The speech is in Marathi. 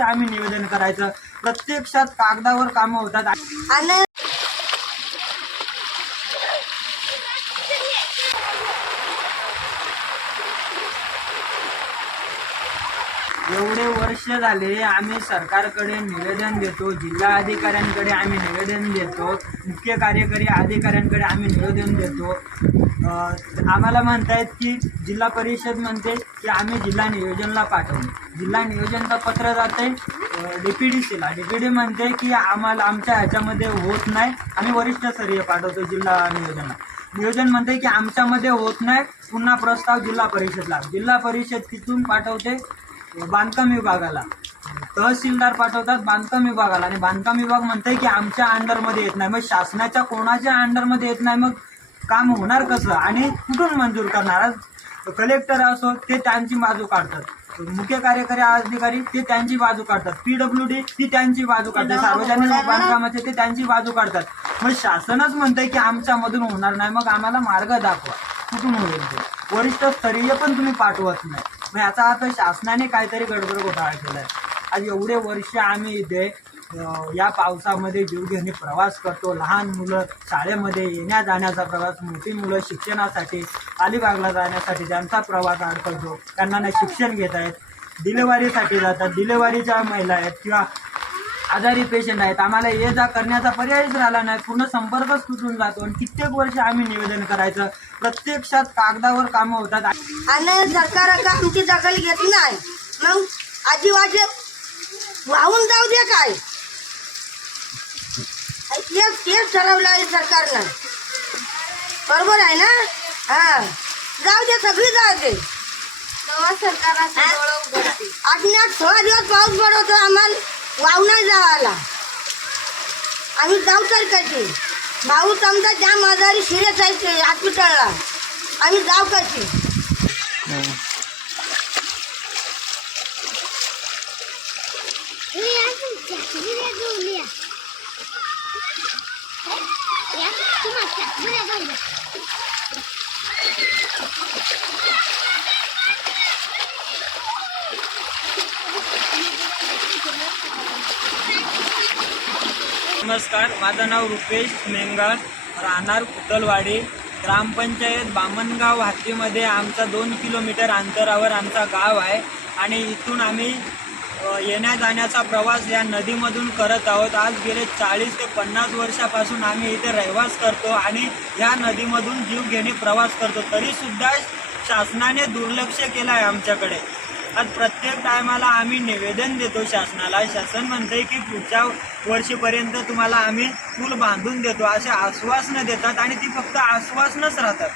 आम्ही निवेदन करायचं, प्रत्यक्षात कागदावर कामं होतात आणि एवढे वर्ष झाले आम्ही सरकारकडे निवेदन देतो, जिल्हा अधिकाऱ्यांकडे आम्ही निवेदन देतो, मुख्य कार्यकारी अधिकाऱ्यांकडे आम्ही निवेदन देतो। आम्हाला म्हणतायत की जिल्हा परिषद म्हणते की आम्ही जिल्हा नियोजनला पाठवू, जिल्हा नियोजनचं पत्र जाते DPDCला, DPD म्हणते की आम्हाला आमच्या ह्याच्यामध्ये होत नाही, आम्ही वरिष्ठ स्तरीय पाठवतो जिल्हा नियोजनला। नियोजन म्हणते की आमच्यामध्ये होत नाही, पुन्हा प्रस्ताव जिल्हा परिषदला, जिल्हा परिषद तिथून पाठवते बांधकाम विभागाला, तहसीलदार पाठवतात बांधकाम विभागाला आणि बांधकाम विभाग म्हणते की आमच्या अंडरमध्ये येत नाही। मग शासनाच्या कोणाच्या अंडरमध्ये येत नाही, मग काम होणार कसं आणि कुठून मंजूर करणार? कलेक्टर असो ते त्यांची बाजू काढतात, मुख्य कार्यकारी अधिकारी ते त्यांची बाजू काढतात, PWD ती त्यांची बाजू काढते, सार्वजनिक बांधकामाचे ते त्यांची बाजू काढतात। मग शासनच म्हणतंय की आमच्यामधून होणार नाही, मग आम्हाला मार्ग दाखवा कुठून होईल ते। वरिष्ठ स्तरीय पण तुम्ही पाठवत नाही, मग याचा अर्थ शासनाने काहीतरी गडबड घोटाळा केलाय। आज एवढे वर्ष आम्ही इथे या पावसामध्ये जीवघेणी प्रवास करतो, लहान मुलं शाळेमध्ये येण्या जाण्याचा प्रवास, मोठी मुलं शिक्षणासाठी अलिबागला जाण्यासाठी त्यांचा प्रवास अडकतो, त्यांना नाही शिक्षण घेत आहेत, डिलेवरीसाठी जातात, डिलेवरीच्या महिला आहेत किंवा आजारी पेशंट आहेत, आम्हाला ये जा करण्याचा पर्यायच राहिला नाही, पूर्ण संपर्कच तुटून जातो आणि कित्येक वर्ष आम्ही निवेदन करायचं, प्रत्यक्षात कागदावर कामं होतात आणि सरकार आमची दखल घेत नाही, मग आजीवाजे वाहून जाऊ दे काय, तेच ठरवलं आहे सरकारनं, बरोबर आहे ना? हा जाऊ दे, सगळी जाऊ दे, सरकार 8-16 दिवस पाऊस पडतो, आम्हाला वाहू नाही जावाला, आम्ही जाऊ तर कशी? भाऊ समजा जाम आजारी सिरियस आहे हॉस्पिटलला, आम्ही जाऊ कशी? नमस्कार, माझं नाव रुपेश मेंगार, राहणार कुतलवाडी, ग्रामपंचायत बामणगाव हातीमध्ये आमचा 2 किलोमीटर अंतरावर आमचा गाव आहे आणि इथून आम्ही येण्या जाण्याचा प्रवास या नदीमधून करत आहोत। आज गेले 40 ते 50 वर्षापासून आम्ही इथे रहिवास करतो आणि या नदीमधून जीवघेणी प्रवास करतो, तरीसुद्धा शासनाने दुर्लक्ष केलं आहे आमच्याकडे। आज प्रत्येक टायमाला आम्ही निवेदन देतो शासनाला, शासन म्हणते की पुढच्या वर्षीपर्यंत तुम्हाला आम्ही पूल बांधून देतो असे आश्वासनं देतात आणि ती फक्त आश्वासनच राहतात।